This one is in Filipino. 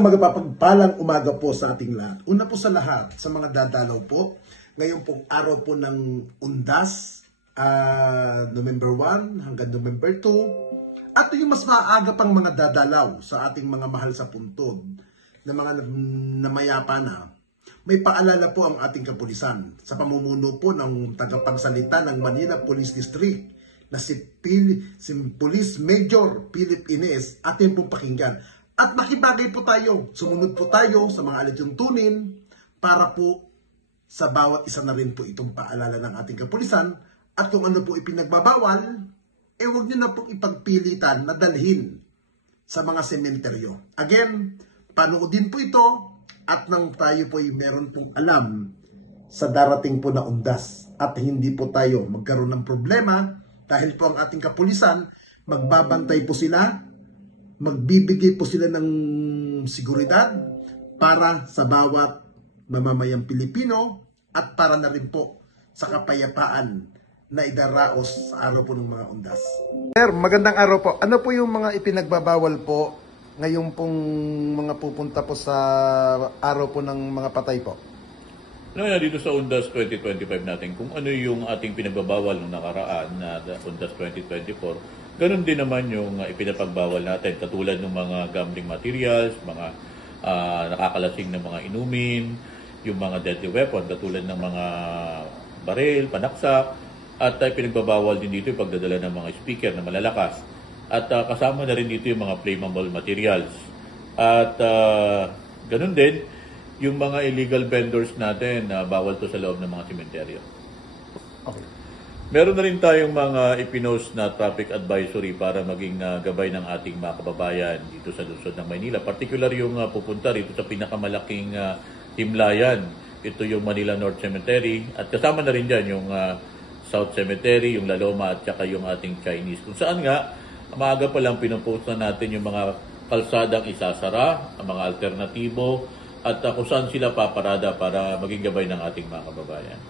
Isang magpapagpalang umaga po sa ating lahat. Una po sa lahat, sa mga dadalaw po, ngayon pong araw po ng Undas, November 1 hanggang November 2, at yung mas maaga pang mga dadalaw sa ating mga mahal sa puntod, na mga namayapa na, may paalala po ang ating kapulisan sa pamumuno po ng tagapagsalita ng Manila Police District na si Police Major Philip Ines, atin pong pakinggan. At makibagay po tayo, sumunod po tayo sa mga alituntunin para po sa bawat isa na rin po itong paalala ng ating kapulisan, at kung ano po ipinagbabawal, huwag nyo na pong ipagpilitan na dalhin sa mga sementeryo. Again, panoodin po ito at nang tayo po ay meron pong alam sa darating po na undas at hindi po tayo magkaroon ng problema dahil po ang ating kapulisan, magbabantay po sila, magbibigay po sila ng seguridad para sa bawat mamamayang Pilipino at para na rin po sa kapayapaan na idaraos sa araw po ng mga undas. Sir, magandang araw po. Ano po yung mga ipinagbabawal po ngayon pong mga pupunta po sa araw po ng mga patay po? Ano na dito sa Undas 2025 natin, kung ano yung ating pinagbabawal ng nakaraan na Undas 2024, ganun din naman yung ipinapagbawal natin, katulad ng mga gambling materials, mga nakakalasing na mga inumin, yung mga deadly weapon, katulad ng mga baril, panaksak, at pinagbabawal din dito yung pagdadala ng mga speaker na malalakas. At kasama na rin dito yung mga flammable materials. At ganun din, yung mga illegal vendors natin na bawal to sa loob ng mga sementeryo. Okay. Meron na rin tayong mga ipinost na traffic advisory para maging gabay ng ating mga kababayan dito sa lungsod ng Maynila. Particular yung pupunta rito sa pinakamalaking himlayan. Ito yung Manila North Cemetery. At kasama na rin dyan yung South Cemetery, yung La Loma at saka yung ating Chinese. Kung saan nga, maaga pa lang pinupost na natin yung mga kalsadang isasara, ang mga alternatibo, at kung saan sila paparada para maging gabay ng ating mga kababayan.